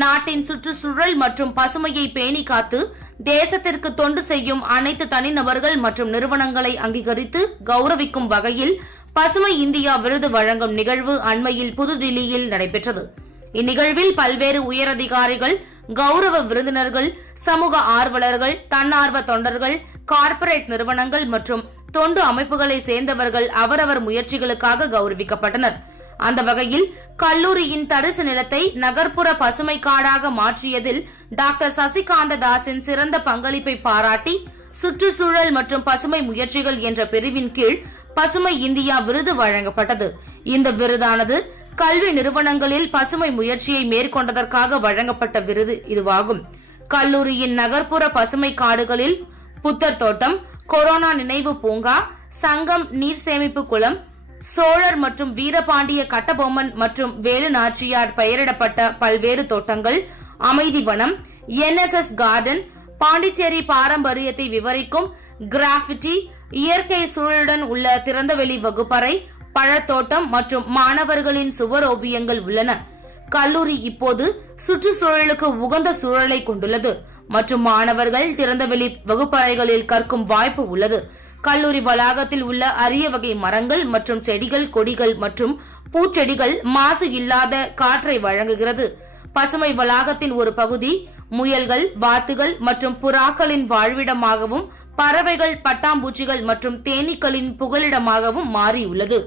நாட்டின் சுற்றுச்சூழல் மற்றும் பசுமையை பேணி காத்து தேசத்திற்கு தொண்டு செய்யும் அனைத்து தனிநபர்கள் மற்றும் நிறுவனங்களை அங்கீகரித்து கௌரவிக்கும் வகையில் பசுமை இந்தியா விருது வழங்கும் நிகழ்வு அண்மையில் புதுதில்லியில் நடைபெற்றது. இந்நிகழ்வில் பல்வேறு உயரதிகாரிகள், கௌரவ விருந்தினர்கள், சமூக ஆர்வலர்கள், தன்னார்வ தொண்டர்கள், கார்ப்பரேட் நிறுவனங்கள் மற்றும் தொண்டு அமைப்புகளை சேர்ந்தவர்கள் அவரவர் முயற்சிகளுக்காக கௌரவிக்கப்பட்டனர். அந்த வகையில் கல்லூரியின் தரிசு நிலத்தை நகர்ப்புற பசுமை காடாக மாற்றியதில் டாக்டர் சசிகாந்த தாஸின் சிறந்த பங்களிப்பை பாராட்டி சுற்றுச்சூழல் மற்றும் பசுமை முயற்சிகள் என்ற பிரிவின் கீழ் பசுமை இந்தியா விருது வழங்கப்பட்டது. இந்த விருதானது கல்வி நிறுவனங்களில் பசுமை முயற்சியை மேற்கொண்டதற்காக வழங்கப்பட்ட விருது இதுவாகும். கல்லூரியின் நகர்ப்புற பசுமை காடுகளில் புத்தர் தோட்டம், கொரோனா நினைவு பூங்கா, சங்கம் நீர் சேமிப்பு குளம், சோழர் மற்றும் வீரபாண்டிய கட்டபொம்மன் மற்றும் வேலு நாச்சியார் பெயரிடப்பட்ட பல்வேறு தோட்டங்கள், அமைதி வனம், NSS கார்டன், பாண்டிச்சேரி பாரம்பரியத்தை விவரிக்கும் கிராஃபிட்டி, இயற்கை சூழலுடன் உள்ள திறந்தவெளி வகுப்பறை, பழத்தோட்டம் மற்றும் மாணவர்களின் சுவர் ஓவியங்கள் உள்ளன. கல்லூரி இப்போது சுற்றுச்சூழலுக்கு உகந்த சூழலை கொண்டுள்ளது மற்றும் மாணவர்கள் திறந்தவெளி வகுப்பறைகளில் கற்கும் வாய்ப்பு உள்ளது. கல்லூரி வளாகத்தில் உள்ள அரிய வகை மரங்கள் மற்றும் செடிகள், கொடிகள் மற்றும் பூச்செடிகள் மாசு இல்லாத காற்றை வழங்குகிறது. பசுமை வளாகத்தின் ஒரு பகுதி முயல்கள், வாத்துகள் மற்றும் புறாக்களின் வாழ்விடமாகவும், பறவைகள், பட்டாம்பூச்சிகள் மற்றும் தேனீக்களின் புகலிடமாகவும் மாறியுள்ளது.